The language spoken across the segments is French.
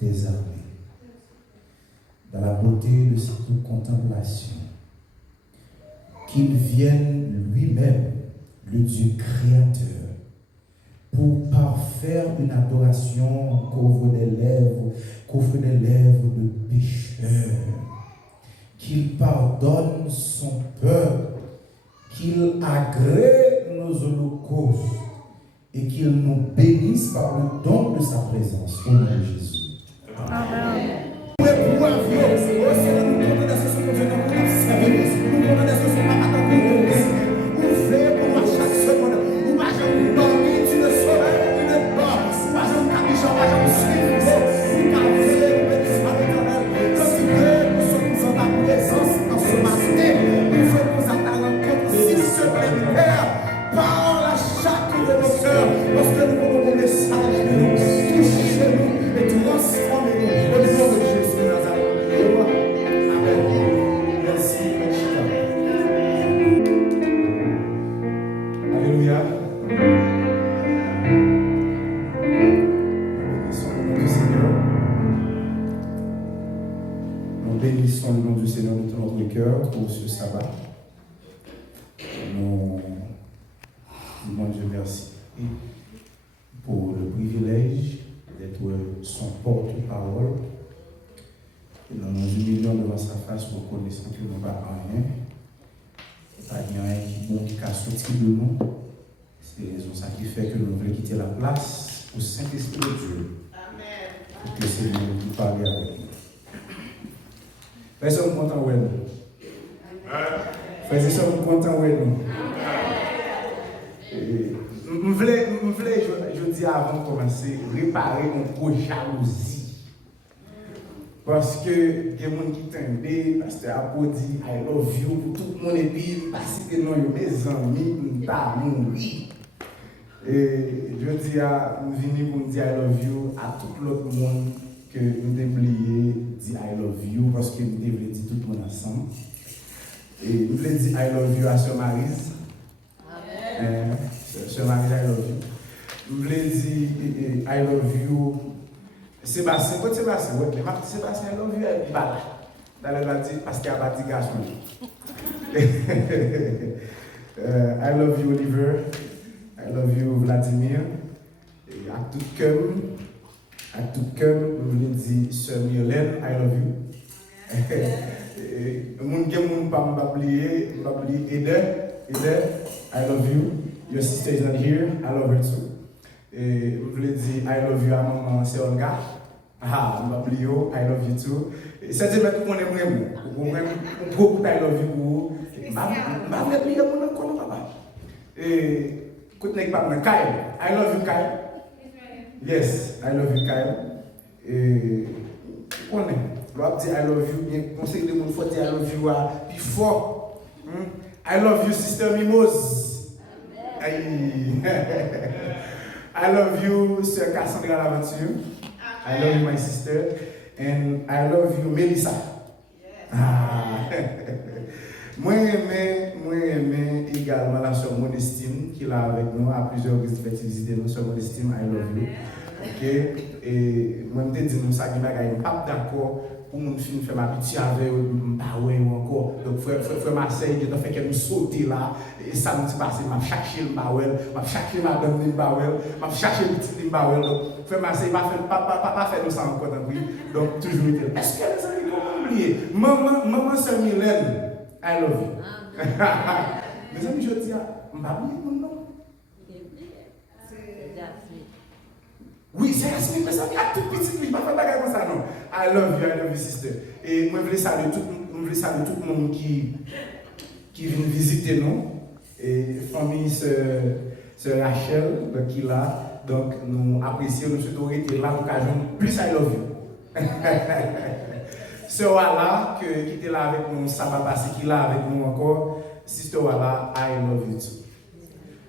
des armées. Dans la beauté de cette contemplation, qu'il vienne lui-même, le Dieu créateur, pour parfaire une adoration qu'offre des lèvres de pécheurs, qu'il pardonne son peuple, qu'il agrée nos holocaustes et qu'il nous bénisse par le don de sa présence. Au nom de Jésus. Amen. Pour ce sabbat, nous disons Dieu merci pour le privilège d'être son porte-parole et nous nous humilions devant sa face pour connaître que nous n'avons rien. Pas rien qui bon qui casse sorti de nous. C'est ça qui fait que nous voulons quitter la place au Saint-Esprit de Dieu. Amen. Pour que c'est lui qui parle avec nous. Personne ne content avec nous. Frères et sœurs, nous comptons avec nous. Je dis avant de commencer, réparer mon pro jalousie. Parce que il y a des gens qui t'aiment, pasteur Apo dit I love you pour tout le monde et puis parce que non, mes amis, nous pas mourir. Et je dis à nous venir pour me dire I love you à tout l'autre monde que nous devrions dire I love you parce que nous devrions dire tout le monde ensemble. Et nous voulons dire I love you à Sœur Maryse. Amen. Sœur Maryse, I love you. Nous voulons dire I love you. Sébastien, quoi Sébastien? Oui, mais Sébastien, I love you, il va là. D'ailleurs, il va dire parce qu'il y a un petit garçon. I love you, Oliver. I love you, Vladimir. Et à tout cœur, nous voulons dire Sœur Mylène, I love you. Mon gens pas m'oublier Eder, I love you. Your sister is not here, I love her too. Et je voulais dire I love you à maman, c'est Olga. Ah, m'oublier, I love you too. C'est dire tout le monde aime moi. Beaucoup I love you pour. M'a oublier mon encore papa. Et écoute n'est pas Kyle, I love you Kyle. Yes, I love you Kyle. Et on est l'autre dit I love you, bien conseil de mon faut dire I love you puis fort. I love you sister Mimose. Amen. I love you sœur Cassandra Laventure. I love you my sister and I love you Melissa. Yes. Ah. Moi aimé également la sœur Modestine qui est là avec nous à plusieurs reprises fait visiter nous sœur Modestine, I love you. OK, et moi me dit nous ça qui bagaille pas d'accord pour mon film faire ma pitié avec pas ouais encore donc frère Marseille il a fait que nous sauter là et samedi passé m'a chercher le bawel m'a chercher madame le bawel m'a chercher petit le bawel donc frère Marseille pas faire nous ça encore donc toujours dire est-ce que les amis vont oublier maman sœur Mylène I love you. Mes amis je dis m'a oublié mon nom. Oui, c'est Yasmine, mais ça vient tout petit, je ne vais pas faire bagarre comme ça, non. I love you, sister. Et moi, je voulais saluer tout le monde qui vient visiter nous. Et famille, sœur Rachel, qui est là. Donc, nous apprécions, nous souhaitons être là pour l'occasion. Plus I love you. Sœur Wala, qui était là avec nous, ça va passer, qui est là avec nous encore. Sister Wala, I love you too.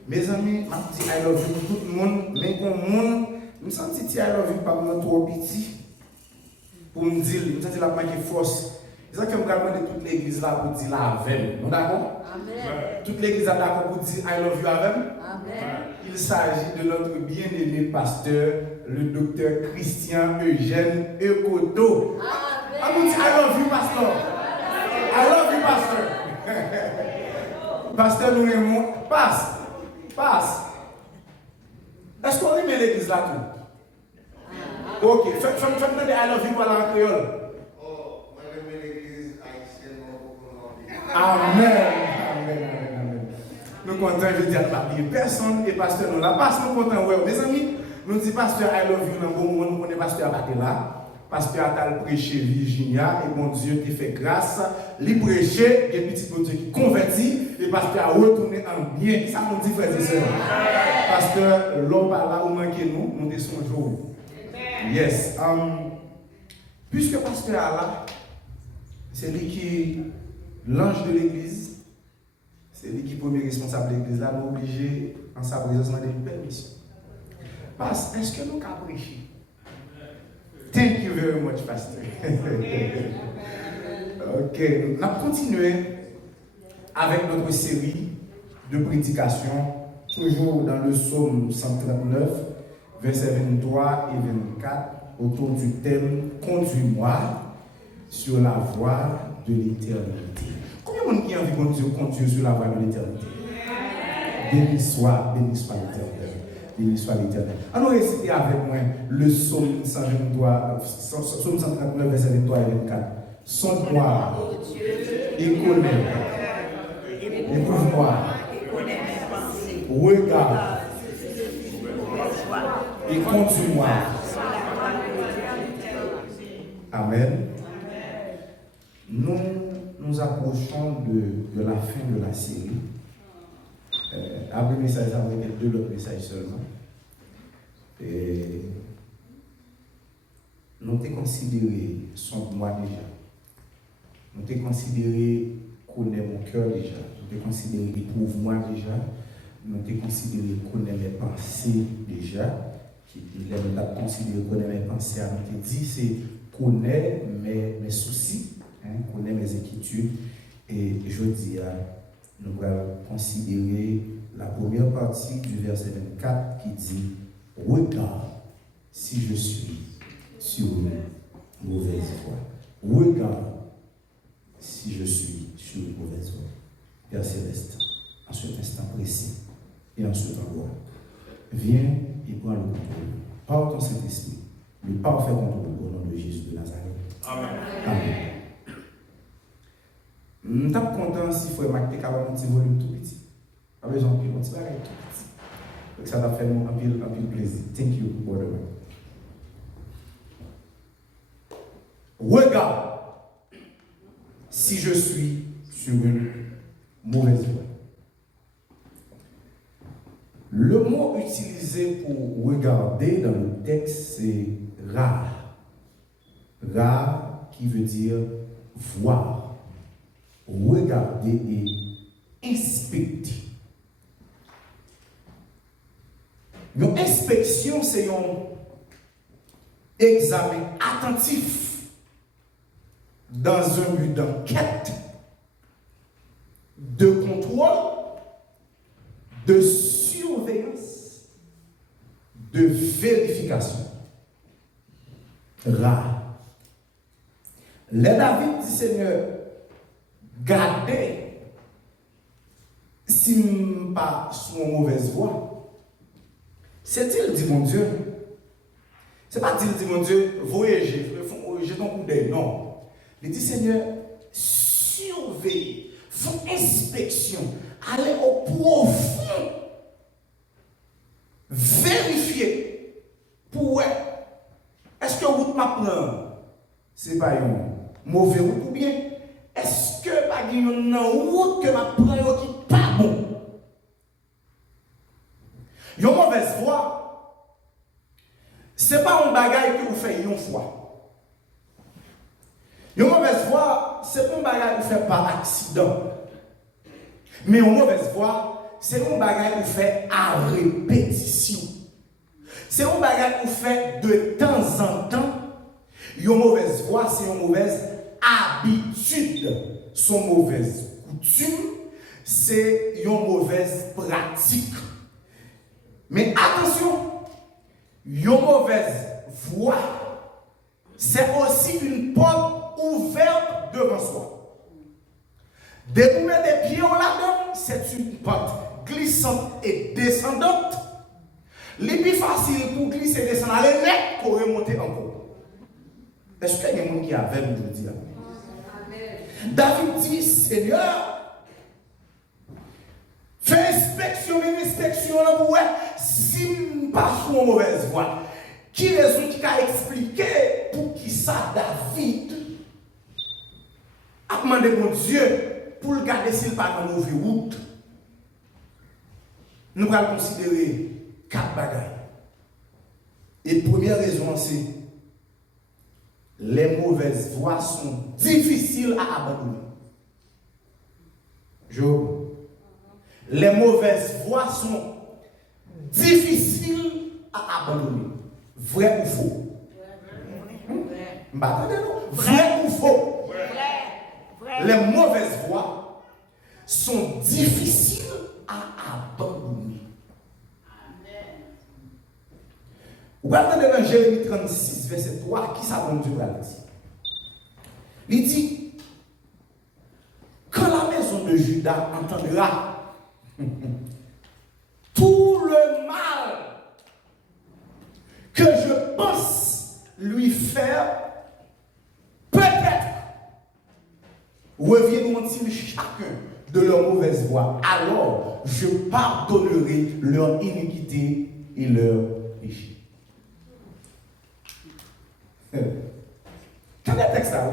Mes amis, je dis I love you pour tout le monde, mais comme monde, je me sens que I love you pas trop petit. Pour me dire, je me sens que la manque de force. C'est ça que je me demande de toute l'église là pour dire la avec. Nous d'accord? Amen. Toute l'église est d'accord pour dire I love you avec. Amen. Il s'agit de notre bien-aimé pasteur, le docteur Christian Eugène Ekoto. I love you, pasteur. I love you, pasteur. Pasteur, nous aimons. Passe. Est-ce qu'on aime l'église là tout? Ok. Fais-moi demander I love you par la créole. Oh, moi j'aime l'église haïtienne. Amen. Nous comptons, je dis à personne et pasteur nous là. Parce que nous comptons, ouais, mes amis, nous disons pasteur I love you dans le bon moment, nous connaissons pasteur à là. Pasteur a prêché Virginia et mon Dieu qui fait grâce. Il prêché, et petit bon Dieu qui convertit, et pasteur a retourné en bien. Ça nous dit frères et sœurs. Pasteur, l'homme par là où manquez nous sommes son jour. Yes. Puisque pasteur a là, c'est lui qui est l'ange de l'église. C'est lui qui est le premier responsable de l'église. Là, nous sommes obligés, en sa présence, de demander une permission. Parce est-ce que nous avons prêché? Thank you very much, Pastor. Ok, nous allons continuer avec notre série de prédications, toujours dans le psaume 139, versets 23 et 24, autour du thème « Conduis-moi sur la voie de l'éternité ». Combien de monde qui a envie de conduire sur la voie de l'éternité? Béni soit l'éternel. Béni soit l'éternel. Alors, récitez avec moi le psaume 139, verset 23 et 24. Sonde-moi et connais. Éprouve-moi. Regarde. Et conduis-moi. Amen. Nous approchons de la fin de la série. Après le message, ça va être deux autres messages seulement. Et nous t'ai considéré son moi déjà. Nous t'ai considéré connaître mon cœur déjà. Nous t'ai considéré éprouve-moi déjà. Nous t'ai considéré connaître mes pensées déjà. Il a considéré connaître mes pensées. Nous t'ai dit c'est connaître mes soucis, connaître mes inquiétudes. Et je dis nous allons considérer la première partie du verset 24 qui dit « Regarde si je suis sur une mauvaise voie. Regarde si je suis sur une mauvaise voie. » Père Céleste, en cet instant précis et en ce temps là, viens et prends le contrôle. Par ton Saint-Esprit, le parfait contrôle au nom de Jésus de Nazareth. Amen. Amen. Je suis content si vous avez un petit volume tout petit. Pas besoin de un petit bagage tout petit. Donc ça va faire un pile plaisir. Thank you, brother. Regarde si je suis sur une mauvaise voie. Le mot utilisé pour regarder dans le texte, c'est ra. Ra qui veut dire voir. Regarder et inspecter. Une inspection, c'est un examen attentif dans un but d'enquête, de contrôle, de surveillance, de vérification. Rare. Les David dit Seigneur, gardez si je ne suis pas sur une mauvaise voie. C'est-il dit mon Dieu? Ce n'est pas dit mon Dieu, voyagez, jetez ton coup d'œil. Non. Il dit Seigneur, surveillez, faites inspection, allez au profond, vérifiez pour est-ce que vous m'apprenez? Ce n'est pas une mauvaise route ou bien est-ce que pas une route que m'apprend qui n'est pas bon? Une mauvaise voie, ce n'est pas un bagage que vous faites une fois. Une mauvaise voie, ce n'est pas un bagage que vous faites par accident. Mais une mauvaise voie, c'est un bagage que vous faites à répétition. C'est un bagage que vous faites de temps en temps. Une mauvaise voie, c'est une mauvaise habitude. Son mauvaise coutume, c'est une mauvaise pratique. Mais attention, une mauvaise voix, c'est aussi une porte ouverte devant soi. Dès que vous mettez des pieds là-dedans, c'est une porte glissante et descendante. Les plus facile pour glisser et descendre à l'énergie pour remonter encore. Est-ce qu'il y a des gens qui avaient aujourd'hui? David dit, Seigneur, fais inspection, là pour voir si je ne passe pas en mauvaise voie. Qui raison qui a expliqué pour qui ça David a demandé mon Dieu pour le garder s'il pas dans mauvaise route. Nous allons considérer 4 bagages. Et première raison, c'est les mauvaises voies sont difficiles à abandonner. Job, les mauvaises voies sont difficiles à abandonner. Vrai ou faux? Vrai ou faux? Les mauvaises voies sont difficiles à abandonner. Vous entendez dans Jérémie 36, verset 3, qui ça bon Dieu va dire? Il dit, quand la maison de Judas entendra tout le mal que je pense lui faire, peut-être reviendront-ils chacun de leur mauvaise voie. Alors, je pardonnerai leur iniquité et leur péché. Quand le texte là,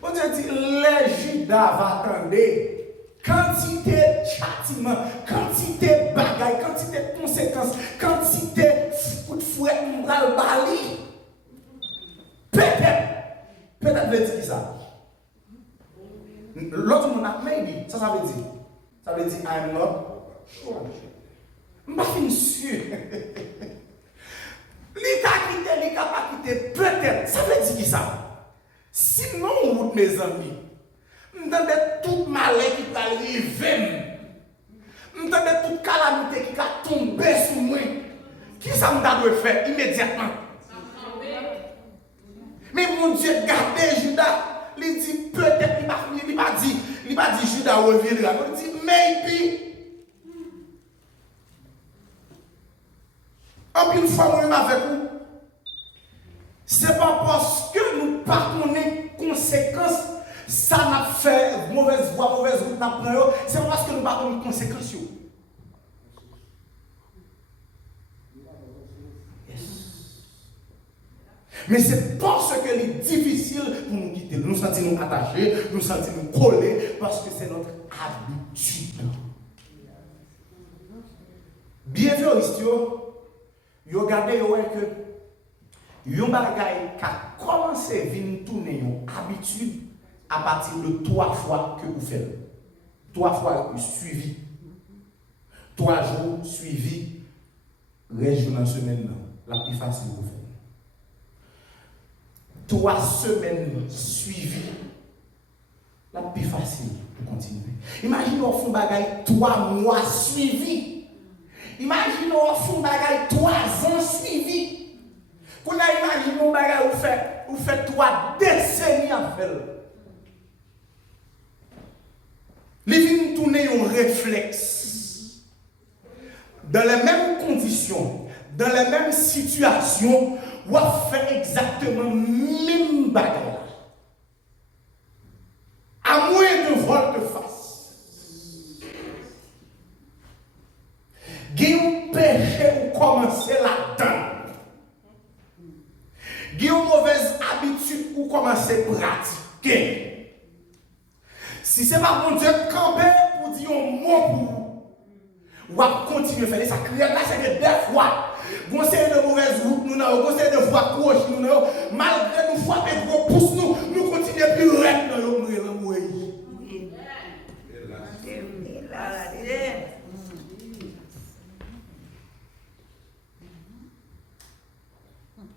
bon Dieu dit, les Judas va attendre quantité de châtiment, quantité de bagaille, quantité de conséquences, quantité de fouet, m'bral bali. Peut-être veut dire ça. L'autre monde a maybe, ça veut dire. Ça veut dire I'm not sure. Je ne suis pas sûr. L'État pas quitté, peut-être. Ça veut dire qui ça? Sinon, mes amis, m'entendez tout malheur qui va arriver, m'entendez toute calamité qui va tomber sur moi. Qui ça doit faire immédiatement? Mais mon Dieu, gardez Judas. Il dit peut-être, il va dire Judas reviendra. Il dit maybe. En plus, une fois, moi-même avec vous, c'est pas parce que nous ne partons les conséquences, ça n'a fait mauvaise voie, mauvaise route, c'est pas parce que nous partons les conséquences. Yes. Mais c'est parce que c'est difficile pour nous quitter. Nous sentons attachés, nous sentons collés, parce que c'est notre habitude. Bien vu, vous regardez que yon bagay qui a commencé à venir tourner une habitude à partir de 3 fois que vous faites. 3 fois suivi. 3 jours suivis. Région en semaine, la plus facile vous faire. 3 semaines suivies, la plus facile pour continuer. Imaginez on fait un bagay 3 mois suivis. Imaginez on fait un bagay 3 ans suivis. Vous imaginez un bagay vous faites 3 décennies à faire. Les vignes tournent un réflexe. Dans les mêmes conditions, dans les mêmes situations, vous faites exactement le même bagay. À moins de volte-face. Il y a un péché où commencer là-dedans. Il y a une mauvaise habitude où commencer à pratiquer. Si ce n'est pas mon Dieu camper pour dire un mot pour vous, vous allez continuer à faire ça. Là, c'est que des fois, vous avez de mauvaises routes, vous avez de voies croches, malgré nous frapper gros pouces, nous continuons plus raide dans le monde.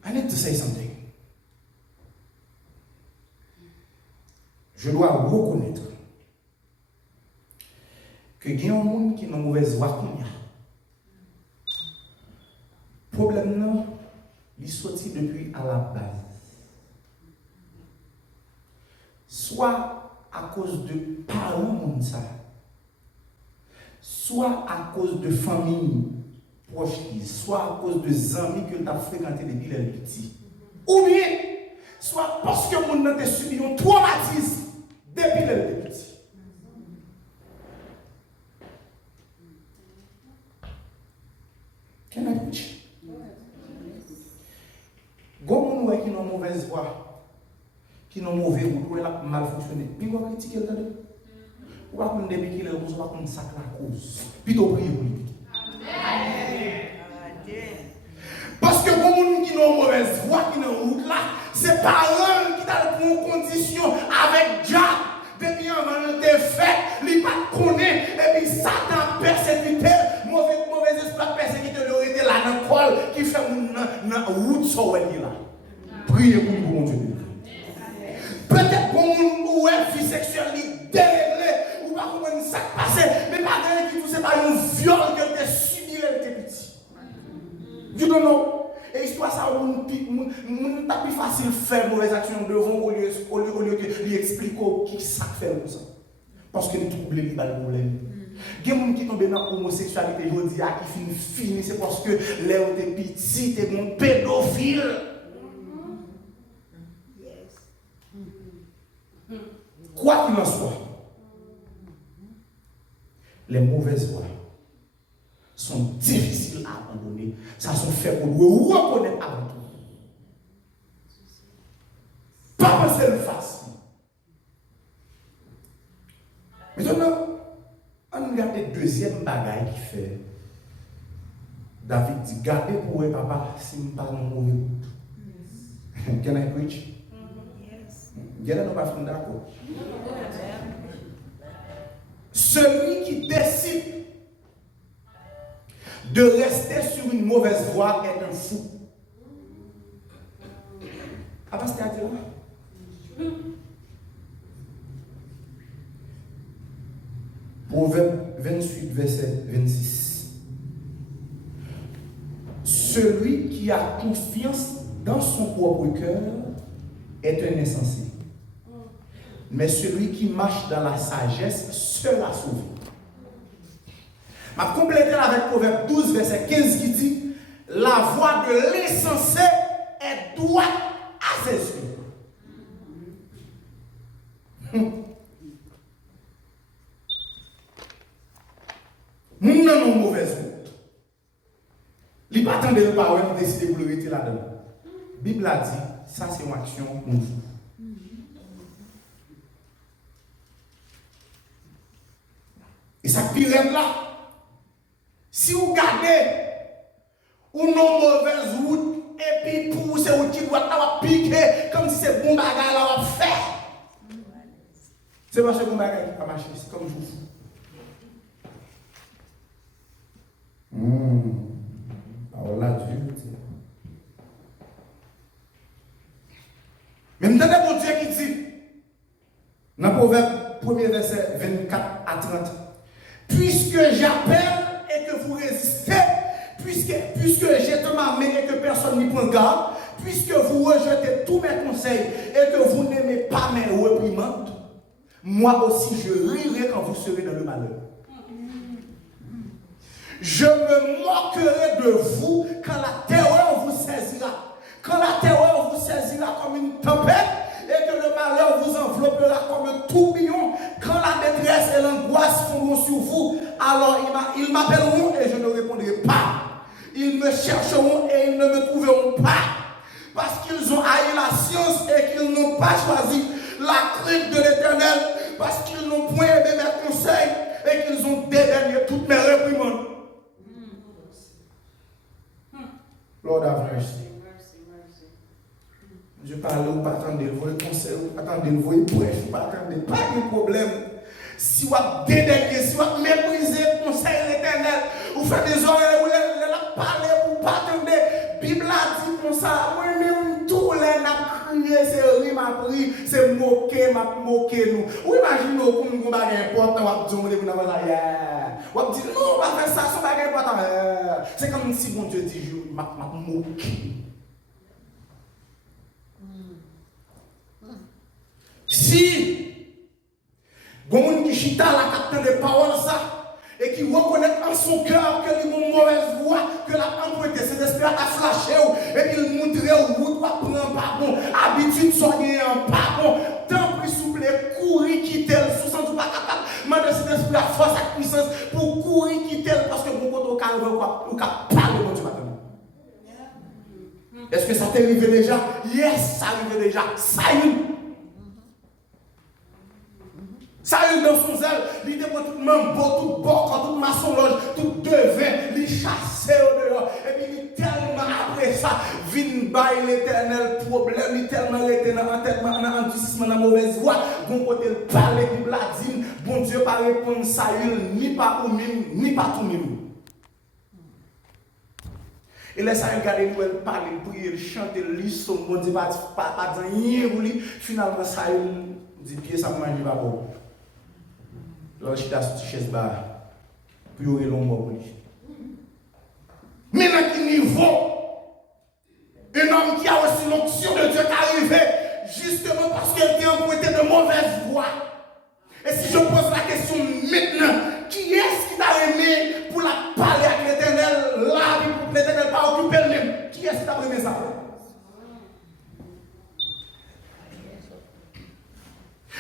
I need to say something. Je dois reconnaître que il y a un monde qui est dans mauvaise voie comme il y a. problème, non, il est sorti depuis à la base. Soit à cause de parents, soit à cause de famille proche, soit à cause de amis que tu as fréquenté depuis les petits. Ou bien, soit parce que mon a subi un traumatisme depuis les petits. Can I preach? Gomme nous qui ont mauvaise voix, qui ont mauvais goût, qui ont mal fonctionné. Puis on critique le temps. Ou pas qu'on depuis qu'il est on va qu'on sac la cause. Plutôt prier pour lui. Parce que comme nous qui ont mauvaise voix, qui ont route là, c'est parents qui t'a pour condition avec Dieu. Depuis avant de fait, il pas connaît et puis Satan persécuté, mauvais esprit persécuté lui était là dans col qui fait dans route sur là. Priez pour nous mon Dieu. Peut-être pour nous ou vie sexuelle déréglée ou pas comment ça passe, mais pas rien qui tout c'est pas un viol que tu subi là t'es petit. You don't know. Et histoire ça, on t'a plus facile faire mauvaise action devant au lieu de lui expliquer qui ça fait comme ça. Parce que nous troublons les problèmes. Il y a des gens qui tombent dans l'homosexualité, je dis, qui finit, c'est parce que les gens étaient petits, t'es mon pédophile. Quoi qu'il en soit, les mauvaises voies sont difficiles à abandonner. Ça sont faits pour nous reconnaître avant tout. Pas penser le facile. Maintenant, on regarde le deuxième bagaille qui fait. David dit, gardez pour vous, papa, si je parle de mauvais route. Can I preach? Yes. Vous n'êtes pas d'accord? Celui qui décide de rester sur une mauvaise voie est un fou. Avant, c'était à dire là. Proverbe 28, verset 26. Celui qui a confiance dans son propre cœur est un insensé. Mais celui qui marche dans la sagesse sera sauvé. Je vais compléter avec Proverbe 12, verset 15 qui dit la voie de l'insensé est droite à ses yeux. Nous n'avons pas mauvaise route. Il n'y a pas tant de paroles qui décident de le rester là-dedans. La Bible a dit ça c'est une action pour nous. Et ça pire là. Si vous gardez une mauvaise route et puis pour ce qui doit piquer comme si c'est bon bagage là on fait. C'est pas ce bon bagage qui a marché, c'est comme je vous fous. Alors là, Dieu. Mais nous avons bon Dieu qui dit dans le Proverbe 1er verset 24 à 30. Puisque j'appelle et que vous résistez, puisque j'étends ma main et que personne n'y prend garde, puisque vous rejetez tous mes conseils et que vous n'aimez pas mes réprimandes, moi aussi je rirai quand vous serez dans le malheur. Je me moquerai de vous quand la terreur vous saisira. Quand la terreur vous saisira comme une tempête et que le malheur vous enveloppera comme un tourbillon, quand la détresse et l'angoisse fondront sur vous, alors ils m'appelleront et je ne répondrai pas. Ils me chercheront et ils ne me trouveront pas. Parce qu'ils ont haï la science et qu'ils n'ont pas choisi la crainte de l'Éternel. Parce qu'ils n'ont point aimé mes conseils et qu'ils ont dédaigné toutes mes réprimandes. Lord have mercy. Je parle ou pas attendre le voyer conseil, ou attendre le voyer bref, pas attendre pas de problème. Si vous dédaigner, si vous mépriser le conseil de l'Éternel, vous faites des oreilles, vous les parlez, vous pas attendre. La Bible a dit comme ça, moi-même, tous les l'air n'a crié, c'est rire, m'a pris, c'est moquer, m'a moqué nous. Ou imaginez qu'on nous bagage important, on va dire, on va dire, non, on va faire ça, c'est bagage important. C'est comme si mon Dieu dit, je m'a moqué. Si, bon qui chita la capte des paroles ça, et qui reconnaît en son cœur que il a une mauvaise voix, que la emprunté, cet esprit a flashé, et qu'il montre où vous doit prendre pardon, habitude soigner un pardon, tant plus souple, courir quitter le sous-sens pas capable, mais cet esprit a force et puissance pour courir quitter parce que mon côté au calme, ou qu'à parler de Dieu maintenant. Est-ce que ça t'est arrivé déjà? Yes, ça arrive déjà. Ça y est. Ça y est dans son zèle, il était tout mambo, tout bord, tout maçon-loge, tout devin, il chassait au dehors. Et puis il tellement après ça, vin bail l'éternel problème, il tellement l'éternel entêtement, en endurcissement, dans mauvaise voie. Bon côté le parler, il bladine, bon Dieu pas répondre ça, ni pas ou mime, ni pas tout mime. Et là, ça regarde, il parle, il prie, il chante, il lit son bon Dieu, pas dire rien, finalement, ça il dit, pied, ça me mange pas bon. Là, je suis sur une chaise barre, puis il y a l'homme pour lui. Mais dans quel niveau, un homme qui a aussi l'onction de Dieu qui est arrivé, justement parce qu'il était emprunté de mauvaise voie. Et si je pose la question maintenant, qui est-ce qui t'a aimé pour la parler avec l'Éternel, là, pour l'Éternel pas occuper le même? Qui est-ce qui t'a aimé ça?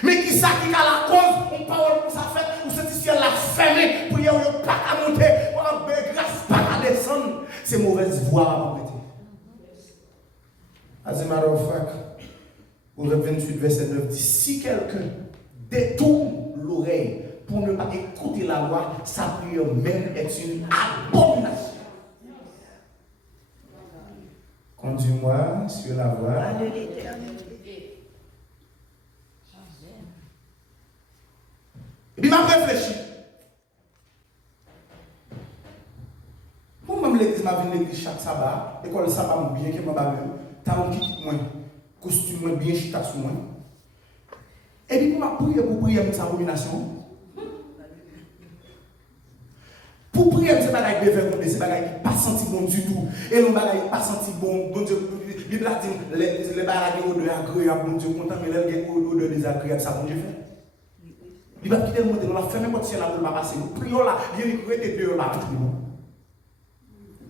Mais qui ça qui a la cause, on parle pour ça fait, ou cette ciel la fermé, pour y avoir pas à monter, pour avoir grâce pas à descendre. C'est mauvaise voie à prêter. As a matter of fact, au 28, verset 9 dit, si quelqu'un détourne l'oreille pour ne pas écouter la loi, sa prière même est une abomination. Conduis-moi sur la voie de l'Éternel. Et puis, m'a réfléchi. Pour moi, l'église m'a vu l'église chaque sabbat, l'école sabbat bien que m'a bavé, talon qui quitte moi, costume bien chita sous moi. Et puis, pour m'a prier pour prier avec sa abomination. Pour prier avec ces bagailles de verre, ces bagailles qui pas senti bon du tout. Et nos bagailles pas senti bon Dieu. Bible a dit les bagailles odeur agréable, bon Dieu content, mais les odeur désagréable, ça bon Dieu fait. Il va quitter le monde, on va fermer votre ciel là pour ne pas passer. Nous prions là, il y a une crête de là.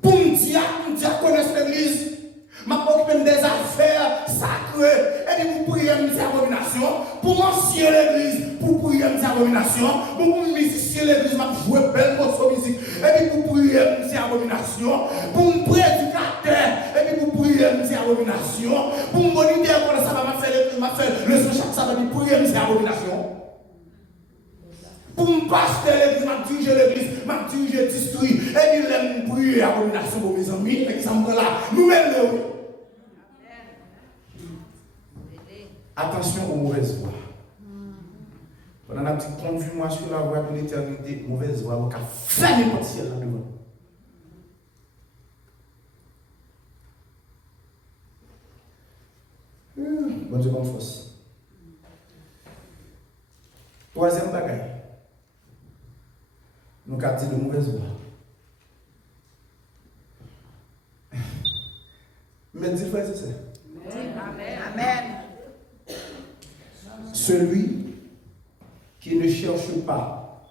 Pour me dire, connaître l'église, m'a occupé des affaires sacrées, et puis pour prier une abomination, pour m'ancier l'église, pour prier une abomination, pour musicier l'église, m'a joué belle morceau de musique, et puis pour prier une abomination, pour me prédicateur, et puis pour prier une abomination, pour me moniter comment ça va faire le son chaque sabbat, pour prier une abomination. Pour me passer l'église, m'a dirigé l'église, m'a dirigé district, et puis l'aime prier abomination pour mes amis, exemple là, nous-mêmes. Attention aux mauvaises voies. On a dit, conduis-moi sur la voie de l'éternité, mauvaise voie, on a fait n'importe ciel là devant. Bon Dieu, bonne force. Troisième bagaille. Nous avons de mauvaises voies. Mais dis frère, c'est ça. Amen. Amen. Celui qui ne cherche pas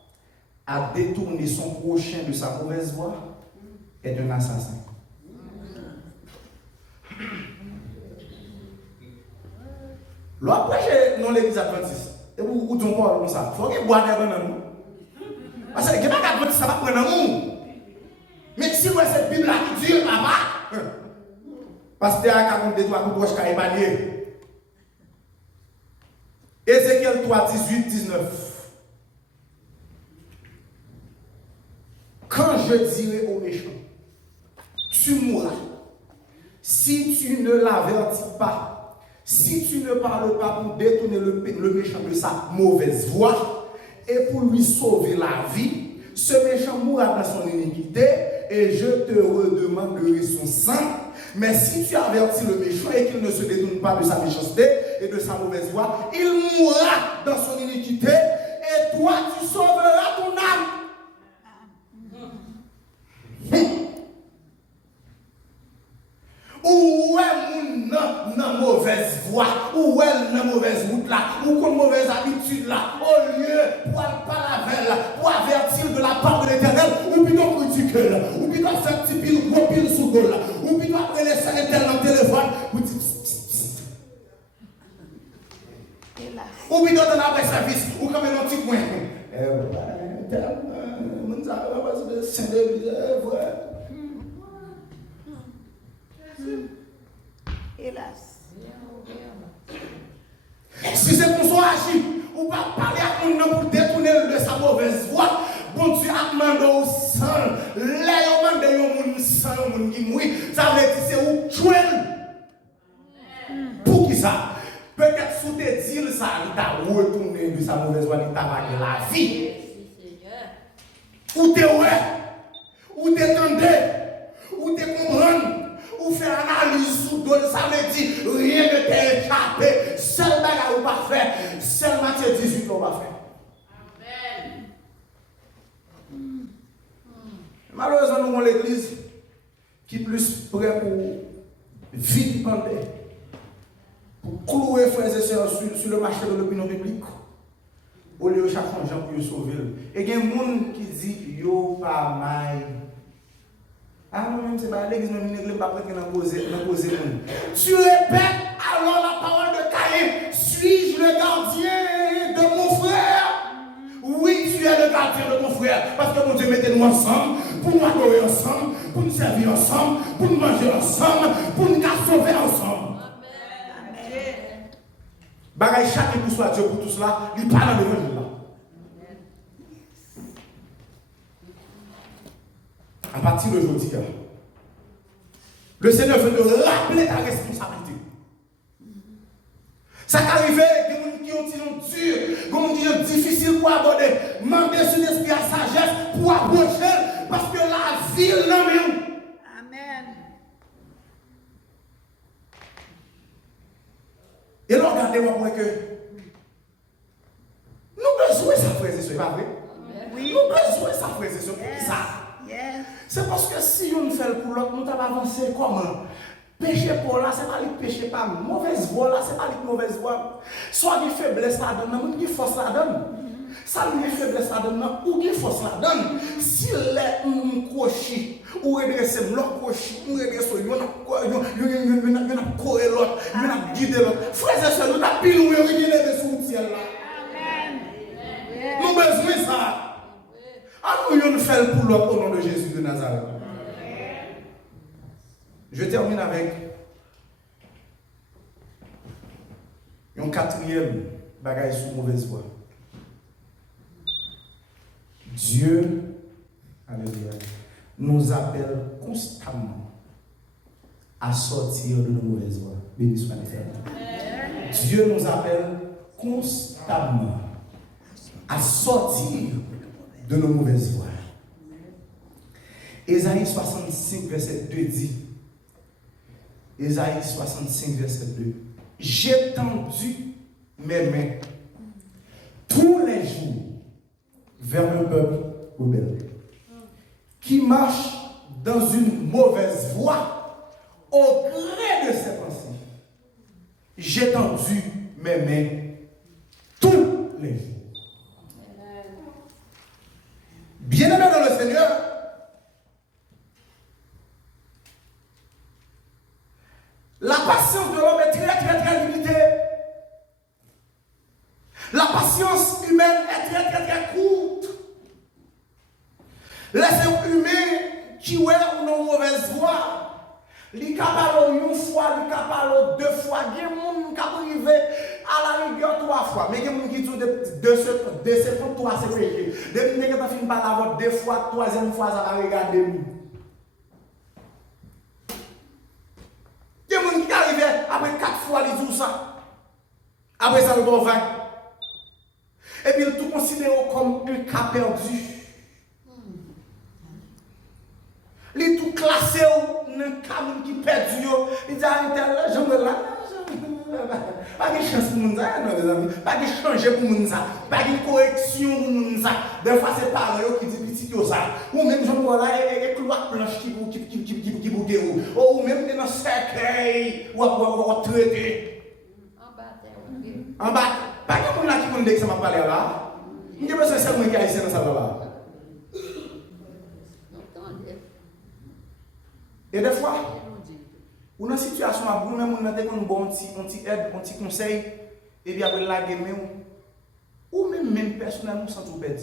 à détourner son prochain de sa mauvaise voie est un assassin. Après, dans l'église adventiste, et vous dites pas comme ça, il faut qu'il boive des bananes. Parce que les gens adventistes, ça va prendre un monde. Mais si vous avez cette Bible là qui dit, papa, parce que à 42 3 pour proche qui épargné. Ézéchiel 3, 18, 19. Quand je dirai au méchant, tu mourras, si tu ne l'avertis pas, si tu ne parles pas pour détourner le méchant de sa mauvaise voie et pour lui sauver la vie, ce méchant mourra dans son iniquité et je te redemanderai son sang. Mais si tu avertis le méchant et qu'il ne se détourne pas de sa méchanceté et de sa mauvaise voie, il mourra dans son iniquité et toi tu sauveras ton âme. Ou est mon mauvaise voie, ou est la mauvaise route là, ou qu'on mauvaise habitude là, au lieu pour pas la veille, pour avertir de la part de l'Éternel, ou plutôt critiquer là, ou plutôt faire petit pile, gros pile sous gauche là, ou plutôt après laisser l'Éternel dans le téléphone, ou dire ou plutôt dans la service, ou comme un petit coin. Hélas. Si c'est pour son agir, ou pas parler à mon nom pour détourner de sa mauvaise voie, bon Dieu a demandé au sang, là il a demandé au sang, au monde qui mourit, ça veut dire c'est où tuer. Pour qui ça? Peut-être sous tes dires, ça il t'a retourné de sa mauvaise voie, il t'a vagué la vie. Ou t'es ouais, ou t'es tendé, ou t'es comprendre. Ou faire analyse sous dos, ça veut dire rien ne t'est échappé. Seul bagage ou pas fait, seul Matthieu 18 on va faire. Amen. Malheureusement, nous avons l'église qui est plus prêt pour vilipender, pour clouer frères et sœurs sur le marché de l'opinion publique, au lieu de chaque gens pour sauver. Et il y a des gens qui disent yo pas mal. Ah, moi-même, c'est pas l'église, mais l'église pas prête à poser. Tu répètes alors la parole de Caïn. Suis-je le gardien de mon frère? Oui, tu es le gardien de ton frère. Parce que mon Dieu mettait nous ensemble, pour nous adorer ensemble, pour nous servir ensemble, pour nous manger ensemble, pour nous sauver ensemble. Amen. Bagaille chacun pour soi, Dieu pour tout cela, il parle de l'évangile là. À partir d'aujourd'hui, le Seigneur veut te rappeler ta responsabilité. Ça qu'arrive, des gens qui ont dur, qui ont difficile pour aborder. Mandez sur l'esprit à sagesse pour approcher, parce que la vie non même. Amen. Et là, regardez-moi que nous besoin ça, frères et sœurs, pas vrai? Oui. Nous besoin ça, frères et sœurs, pour ça. Yes. C'est parce que si on fait pour l'autre, nous avons avancé comment? Péché pour là, c'est pas le péché pas mauvaise voie là, c'est pas le mauvaise voie. Soit des faiblesses là-dedans, ou des forces là-dedans. Ça nous faiblesse là-dedans, ou des forces là-dedans. Si les crochet, ou redresser l'autre crochet, ou redresser l'autre, on a coré l'autre, on a guidé l'autre. Frères et sœurs, nous avons pile ou regardé sous le ciel là. Amen. Nous avons besoin de ça. Alors, nous faisons pour l'autre au nom de Jésus de Nazareth. Je termine avec un quatrième bagage sous mauvaise voie. Dieu, alléluia, nous appelle constamment à sortir de nos mauvaises voies. Béni soit l'Éternel. Dieu nous appelle constamment à sortir de nos mauvaises voies. Ésaïe 65, verset 2 dit, Ésaïe 65, verset 2, j'ai tendu mes mains tous les jours vers un peuple rebelle qui marche dans une mauvaise voie au gré de ses pensées. J'ai tendu mes mains tous les jours. Bien-aimé dans le Seigneur, la patience de l'homme est très limitée. La patience humaine est très courte. L'être humain qui est une mauvaise voie, il capable une fois, il capable deux fois, il y a des gens qui arrivent à la rigueur trois fois, mais il y a des gens qui disent deux secondes, trois c'est péché. Depuis que tu as fini par l'avoir deux fois, troisième fois, ça va regarder. Il y a des gens qui arrivent après quatre fois, ils disent ça. Après ça, ils vont 20. Et puis, ils tout considèrent comme un cas perdu. perdu. Il dit à tel, j'aimerais là. Pas de chance pour nous, mes amis. Pas de changer pour nous, pas de correction pour nous. Des fois, c'est pareil qui dit petit ça. Ou même, je vois là, et cloître blanche qui bouge, ou même dans un cercueil, ou traité. En bas, pas de monde là qui connaît que ça m'a parlé là. Il y a besoin de seulement qui a ici dans ça là. Et des fois, ou dans une situation à vous même on a des bon petit aide, un petit conseil et puis après la game ou même personnellement sans tout perdre.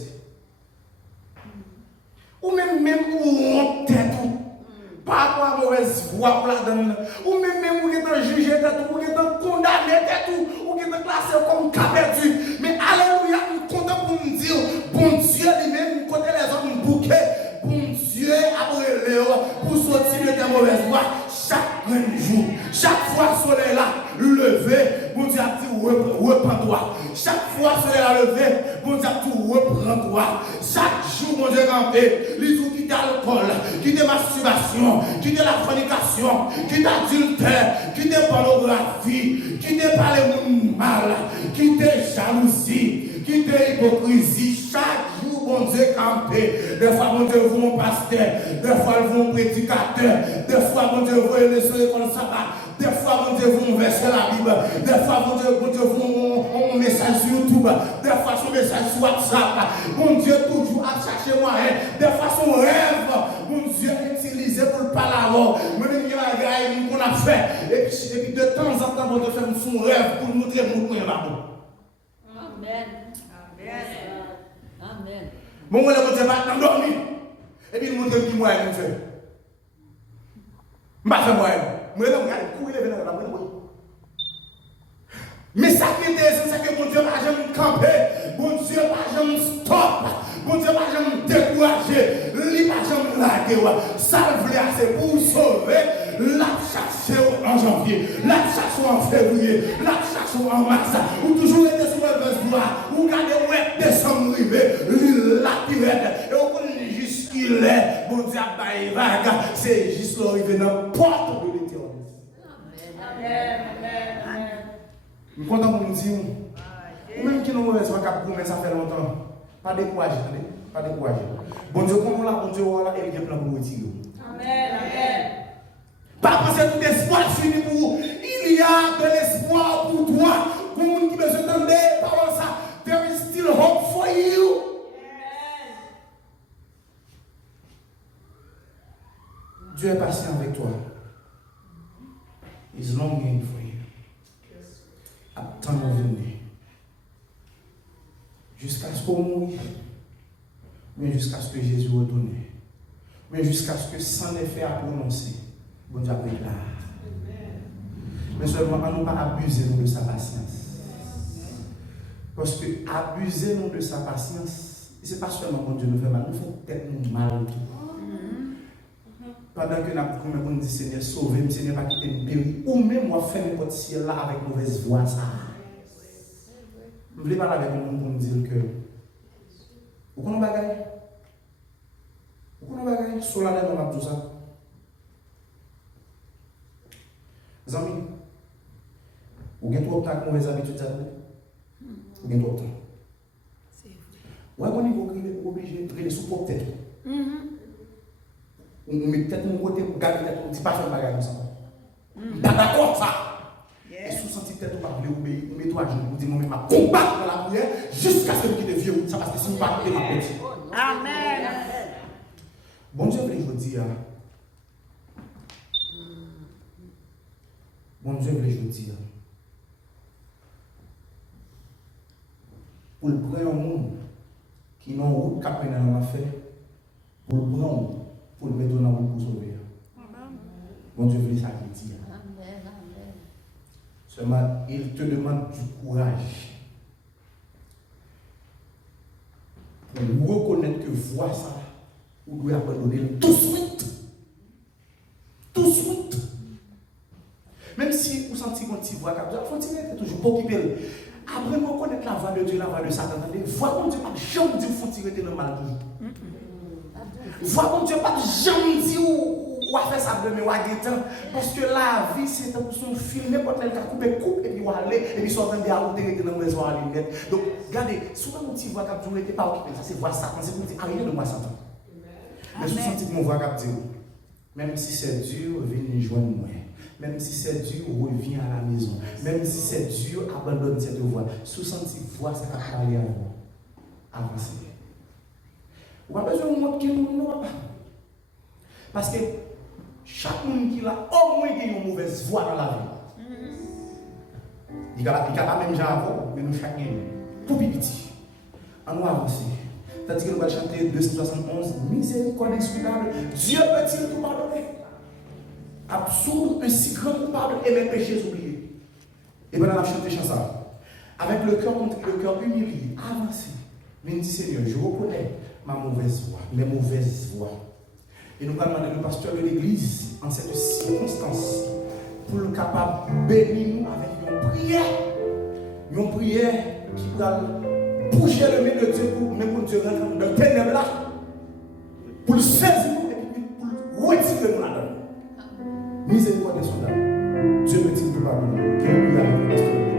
Ou même ou honte tout. Par rapport à mauvaise voix pour la donne. Ou même vous êtes jugé tout, vous êtes condamné tout, vous êtes classé comme cas perdu. Mais alléluia, nous comptons pour nous dire bon Dieu lui-même côté les hommes bouquet. Bon Dieu a brûlé pour sortir de ta mauvaise voix chaque jour. Chaque fois le soleil là levé, bon Dieu a dit reprends-toi. Chaque fois le soleil là levé, bon Dieu a dit reprends-toi. Chaque jour, mon Dieu campé, les jours qui l'alcool, qui la masturbation, qui la fornication, qui l'adultère, qui pornographie, qui parler mal, qui jalousie, qui hypocrisie. Chaque jour, mon Dieu campé. Des fois, mon Dieu vous un pasteur, des fois, vous un prédicateur, des fois, mon Dieu vous les soleil comme ça. Des fois, mon Dieu vous verser la Bible, des fois, mon Dieu vous un message sur YouTube, des fois, son message sur WhatsApp. Mon Dieu toujours à chercher moyen, des fois, son rêve, mon Dieu utilisé pour le parler avant. Moi, je dis qu'on a fait, et puis de temps en temps, mon Dieu fait son rêve pour nous montrer mon point là-bas. Amen. Amen. Mon Dieu va t'endormir. Et puis, il montre qui moi il fait. Je ne fais pas moi. Je vais regarder, courir les vénères là. Mais ça qui est intéressant, c'est que mon Dieu va jamais camper. Mon Dieu va jamais stop. Mon Dieu va jamais décourager. Il va jamais laguer. Ça veut c'est pour sauver. La chasse en janvier, la chasse en février, la chasse en mars. Ou toujours été sur le besoin. Ou gardez ouais décembre arrivé. La pirate. Et on connaît juste qu'il est. Mon Dieu a vague. C'est juste l'arrivée dans la porte de l'éternel. Amen. Je suis content pour nous dire, ou même qui nous mauvaise voix, ça fait longtemps. Pas décourager, pas décourager. Bon Dieu, comme on l'a, bon Dieu, voilà, et il y a plein de retirer. Amen. Pas penser tout espoir fini pour vous. Il y a de l'espoir pour toi. Pour les gens qui besoin d'entendre, par ça, there is still hope for you. Dieu est patient avec toi. He's longing for you. Attends mon venir. Jusqu'à ce qu'on mouille. Mais jusqu'à ce que Jésus retourne. Mais jusqu'à ce que sans effet à prononcer. Bon Dieu après là. Mais seulement, on ne pas abuser de sa patience. Parce que abuser de sa patience, ce n'est pas seulement bon Dieu nous fait mal, nous fait peut-être mal. Pendant que nous dit Seigneur, sauvez-moi, Seigneur, pas quitter le péri. Ou même moi faire n'importe ciel là avec mauvaise voix. Ça. Je voulais parler avec nous pour nous dire que. Vous connaissez bagaille? Vous connaissez bagaille? Sur la tête, on va tout ça. Zami, vous avez trop de temps avec mauvaise habitude, vous avez trop de temps. Vous avez obligé de rester sous propre tête. On met tête mon côté pour garder tête, on ne dit pas faire un bagage comme ça. Pas d'accord ça. Et sous senti tête, on va vous obéir, on met toi à genoux, on dit moi-même ma combattre dans la prière jusqu'à ce que vous quittez vieux. Ça parce que si vous ne pas quitter ma petite. Amen. Bon Dieu, je vous dire. Bon Dieu, je vous dire. Pour le prendre un monde qui n'a route qu'à peine dans l'affaire, pour le prendre, pour le mettre dans la route pour sauver. Bon Dieu, je veux ça qu'il dit. Seulement, il te demande du courage. Pour reconnaître que voir ça, vous devez abandonner tout de suite. Tout de suite. Même si vous sentez qu'on t'y voit, vous faut toujours pas occuper. Après, vous connaître la voix de Dieu, la voix de Satan. Voir comme Dieu, pas jamais dire faut tirer dans le mal toujours. Voir comme Dieu, pas jamais dire ou à faire ça demain ou à guetter. Parce que la vie, c'est pour son film, n'importe quel cas, coupe, et puis on aller, et puis sortir de la route, et dans le réseau à lunettes. Donc, regardez, souvent, mon petit voix qui n'était pas occupé, ça c'est voix Satan, c'est pour dire, arrivez de moi Satan. Mais je sens que mon voix qui dit, même si c'est dur, venez joindre moi. Même si c'est dur, reviens à la maison. Même si c'est dur, abandonne cette voix. Sous senti voix, ça va parler à vous. Avancez. Vous n'avez pas besoin de montrer que nous ne pas. Parce que chaque monde qui a au moins une mauvaise voix dans la vie. Il n'y a pas même gens avant, mais nous chacun, tout petit. On va avancer. Tandis que nous allons chanter 271, miséricorde inscrutable, Dieu peut-il tout pardonner? Absoudre un si grand coupable et mes péchés oubliés. Et bien, on a chanté chanson. Avec le cœur humilié, avancé. Mais il dit Seigneur, je reconnais ma mauvaise voix, mes mauvaises voix. Et nous allons demander le pasteur de l'église en cette circonstance pour le capable de bénir nous avec une prière. Une prière qui va bouger le milieu de Dieu pour même Dieu rentrer dans le ténèbre là. Pour le saisir et puis pour retirer nous là-dedans. Miséricorde de son âme. Dieu peut-il nous pardonner? Que nous prions avec le pasteur de l'église.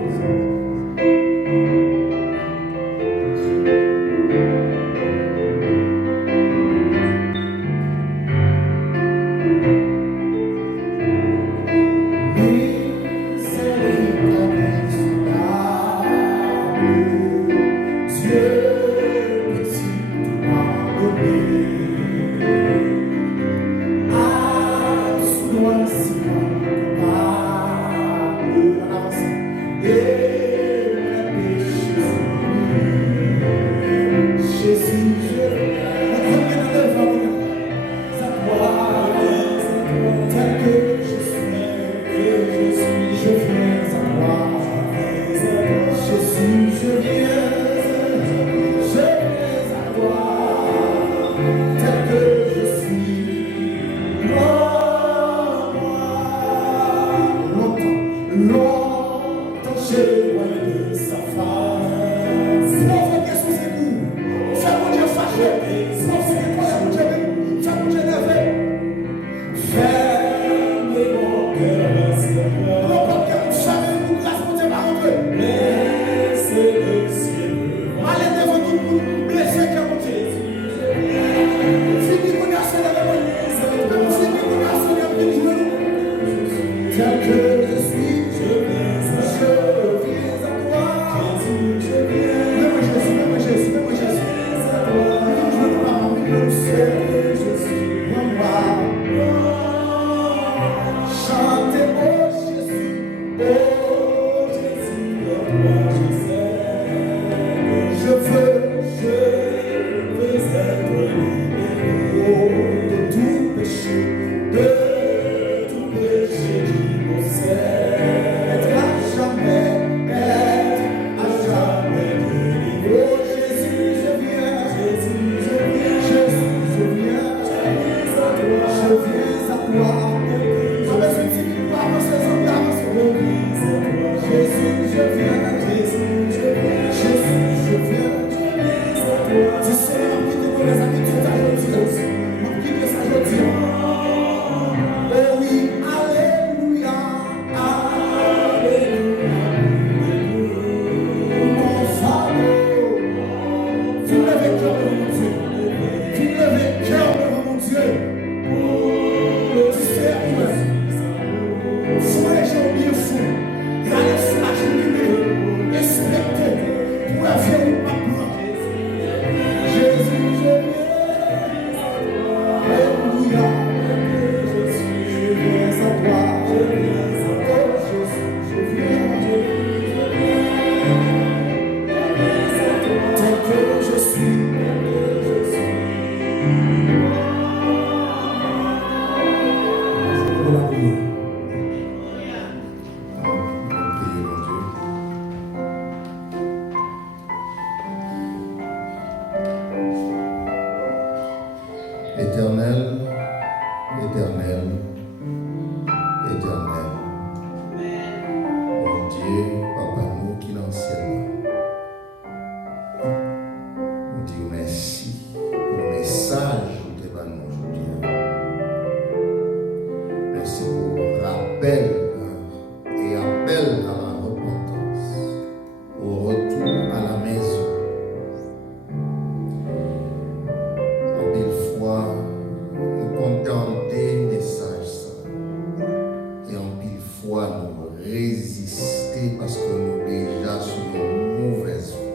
résister parce que nous déjà sur nos mauvaises voies.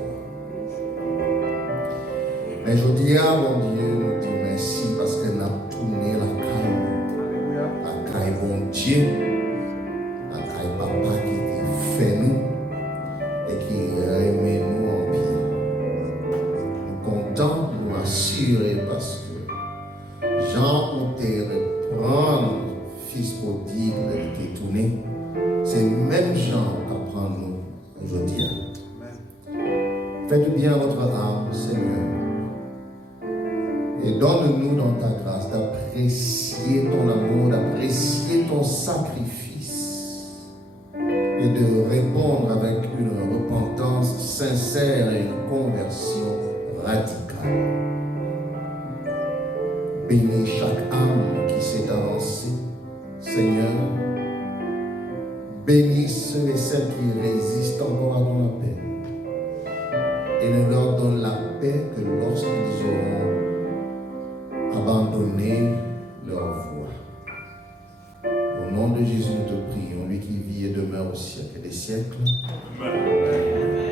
Mais je dis à mon Dieu, nous disons merci parce que nous avons tourné la caille bon Dieu, la caille papa qui fait nous et qui remet nous en pied. Nous comptons nous assurer parce que Jean Outé reprend fils prodigue qui est tourné, c'est même Jean qui apprend nous aujourd'hui. Fais du bien à notre âme, Seigneur. Et donne-nous dans ta grâce d'apprécier ton amour, d'apprécier ton sacrifice et de répondre avec une repentance sincère et une conversion radicale. Bénis chaque âme qui s'est avancée, Seigneur. Bénis ceux et celles qui résistent encore à ton appel et ne leur donne la paix que lorsqu'ils auront abandonné leur voie. Au nom de Jésus, nous te prions, lui qui vit et demeure au siècle des siècles. Amen.